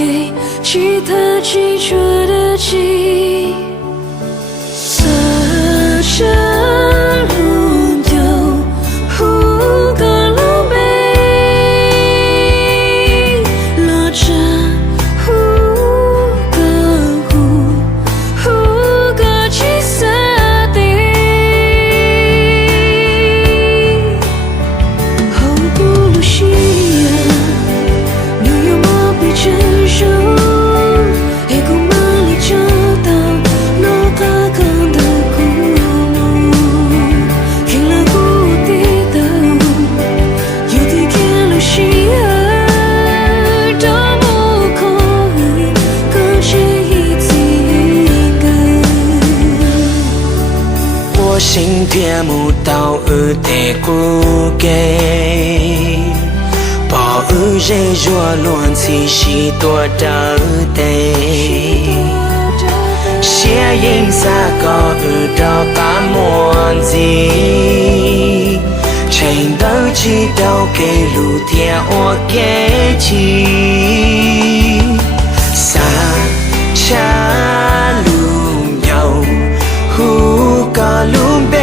给其他记住的记忆。撒着路丢，呼个路杯，落着呼个七色的，后不露西啊，你有么被承受？一股马力就到那个港的古墓，听了古地的，有地给露西啊，都不可以更是一次一个。我心偏不到的古给。保日若乱起许多的地，写影撒个的把墨字，情都知道给路天我给起，撒下路有呼个路边。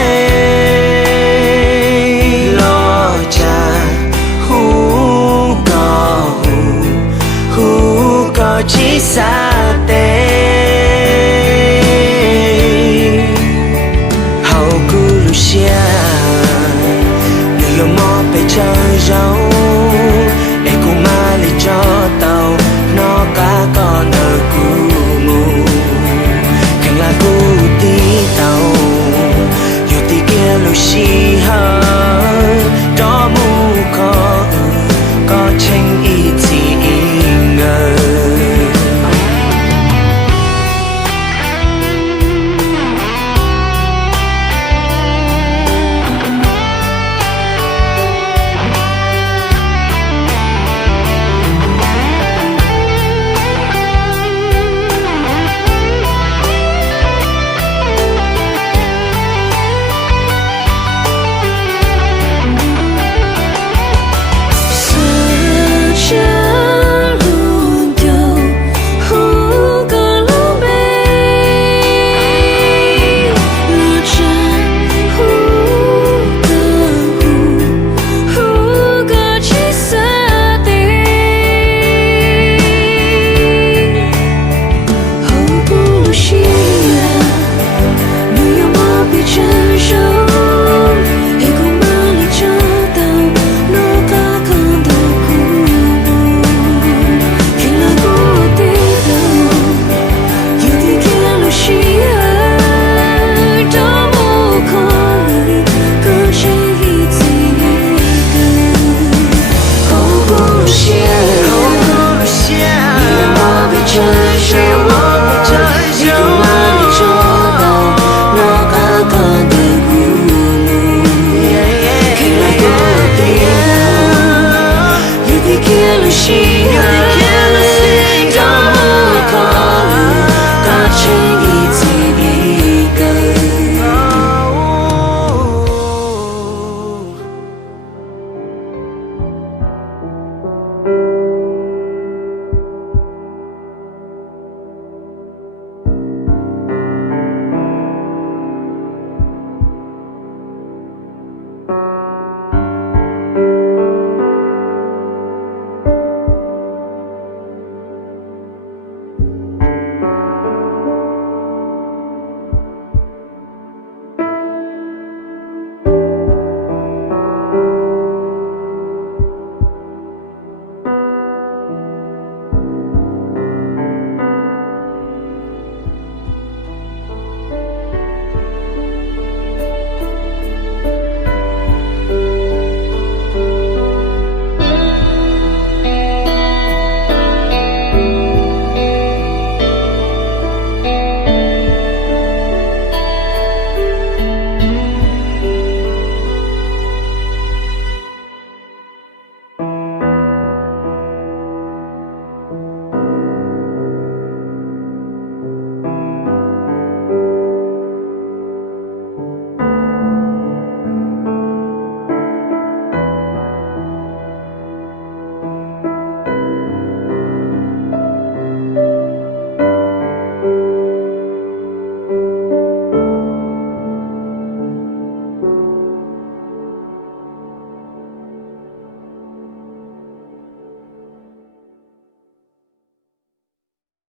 chỉ xa tê hầu cứ lu xia người yêu mò về chơi rau để cùng ma li cho tàu nó cá con ở cù mù càng là cù tí tàu yêu tí kia lu xi hơi đó mu có tranh ý gì ngờ.